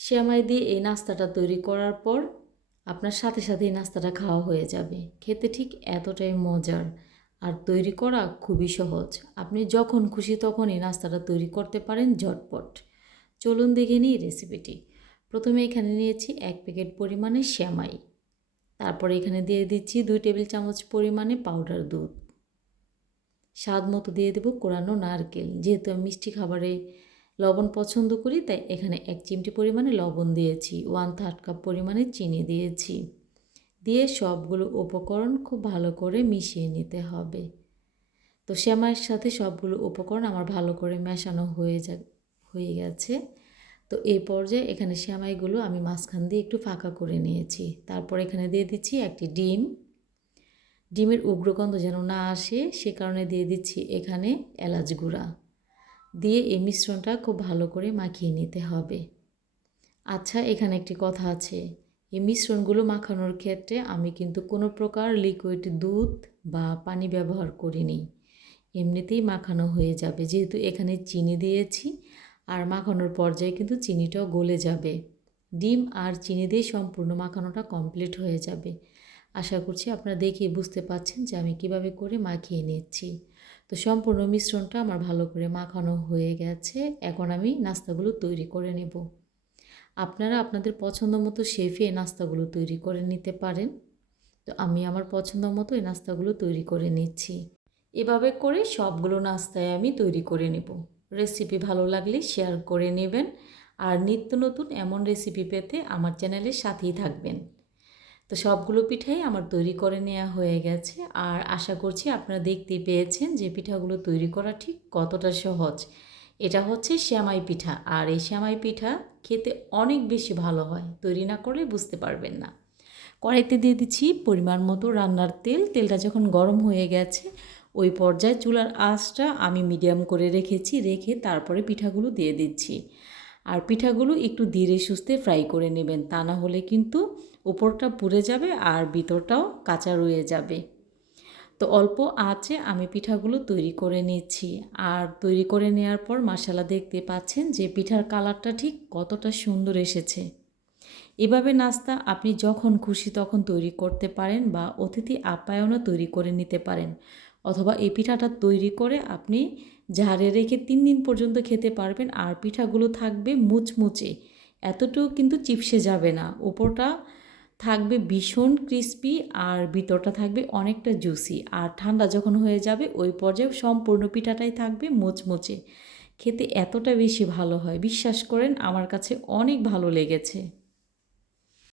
শ্যামাই দিয়ে এই নাস্তাটা তৈরি করার পর আপনার সাথে সাথে এই নাস্তাটা খাওয়া হয়ে যাবে। খেতে ঠিক এতটাই মজার আর তৈরি করা খুবই সহজ। আপনি যখন খুশি তখন এই নাস্তাটা তৈরি করতে পারেন ঝটপট। চলুন দেখে নিই রেসিপিটি। প্রথমে এখানে নিয়েছি এক প্যাকেট পরিমাণে শ্যামাই। তারপরে এখানে দিয়ে দিচ্ছি দুই টেবিল চামচ পরিমাণে পাউডার দুধ। স্বাদ মতো দিয়ে দেবো কোরানো নারকেল। যেহেতু আমি মিষ্টি খাবারে লবণ পছন্দ করি, তাই এখানে এক চিমটি পরিমাণে লবণ দিয়েছি ওয়ান থার্ড কাপ পরিমাণে চিনি দিয়েছি। দিয়ে সবগুলো উপকরণ খুব ভালো করে মিশিয়ে নিতে হবে। তো শ্যামাইয়ের সাথে সবগুলো উপকরণ আমার ভালো করে মেশানো হয়ে যা, হয়ে গেছে। তো এই পর্যায়ে এখানে শ্যামাইগুলো আমি মাঝখান দিয়ে একটু ফাঁকা করে নিয়েছি। তারপর এখানে দিয়ে দিচ্ছি একটি ডিম। ডিমের উগ্রগন্ধ যেন না আসে, সে কারণে দিয়ে দিচ্ছি এখানে এলাচ গুঁড়া। দিয়ে এই মিশ্রণটা খুব ভালো করে মাখিয়ে নিতে হবে। আচ্ছা এখানে একটি কথা আছে। এই মিশ্রণগুলো মাখানোর ক্ষেত্রে আমি কিন্তু কোনো প্রকার লিকুইড দুধ বা পানি ব্যবহার করিনি। এমনিতেই মাখানো হয়ে যাবে। যেহেতু এখানে চিনি দিয়েছি, আর মাখানোর পর্যায়ে কিন্তু চিনিটাও গলে যাবে। ডিম আর চিনি দিয়ে সম্পূর্ণ মাখানোটা কমপ্লিট হয়ে যাবে। আশা করছি আপনারা দেখে বুঝতে পাচ্ছেন যে আমি কীভাবে করে মাখিয়ে নিচ্ছি। তো সম্পূর্ণ মিশ্রণটা আমার ভালো করে মাখানো হয়ে গেছে। এখন আমি নাস্তাগুলো তৈরি করে নেব। আপনারা আপনাদের পছন্দ মতো শেফে নাস্তাগুলো তৈরি করে নিতে পারেন। তো আমি আমার পছন্দ মতো এই নাস্তাগুলো তৈরি করে নিচ্ছি। এভাবে করে সবগুলো নাস্তায় আমি তৈরি করে নেব। রেসিপি ভালো লাগলে শেয়ার করে নেবেন। আর নিত্য নতুন এমন রেসিপি পেতে আমার চ্যানেলের সাথেই থাকবেন। তো সবগুলো পিঠাই আমার তৈরি করে নেওয়া হয়ে গেছে। আর আশা করছি আপনারা দেখতে পেয়েছেন যে পিঠাগুলো তৈরি করা ঠিক কতটা সহজ। এটা হচ্ছে শ্যামাই পিঠা। আর এই শ্যামাই পিঠা খেতে অনেক বেশি ভালো হয়। তৈরি না করলে বুঝতে পারবেন না। কড়াইতে দিয়ে দিচ্ছি পরিমাণ মতো রান্নার তেল। তেলটা যখন গরম হয়ে গেছে, ওই পর্যায়ে চুলার আঁচটা আমি মিডিয়াম করে রেখেছি। রেখে তারপরে পিঠাগুলো দিয়ে দিচ্ছি। আর পিঠাগুলো একটু ধীরে সুস্থে ফ্রাই করে নেবেন। তা না হলে কিন্তু উপরটা পুড়ে যাবে আর ভিতরটাও কাঁচা রয়ে যাবে। তো অল্প আঁচে আমি পিঠাগুলো তৈরি করে নিচ্ছি। আর তৈরি করে নেওয়ার পর মশালা দেখতে পাচ্ছেন যে পিঠার কালারটা ঠিক কতটা সুন্দর এসেছে। এভাবে নাস্তা আপনি যখন খুশি তখন তৈরি করতে পারেন বা অতিথি আপ্যায়নও তৈরি করে নিতে পারেন। অথবা এই পিঠাটা তৈরি করে আপনি ঝাড়ে রেখে তিন দিন পর্যন্ত খেতে পারবেন। আর পিঠাগুলো থাকবে মুচমুচে। এতটুকু কিন্তু চিপসে যাবে না। ওপরটা থাকবে ভীষণ ক্রিস্পি আর ভিতরটা থাকবে অনেকটা জুসি। আর ঠান্ডা যখন হয়ে যাবে, ওই পর্যায়ে সম্পূর্ণ পিঠাটাই থাকবে মুচমুচে। খেতে এতটা বেশি ভালো হয়। বিশ্বাস করেন, আমার কাছে অনেক ভালো লেগেছে।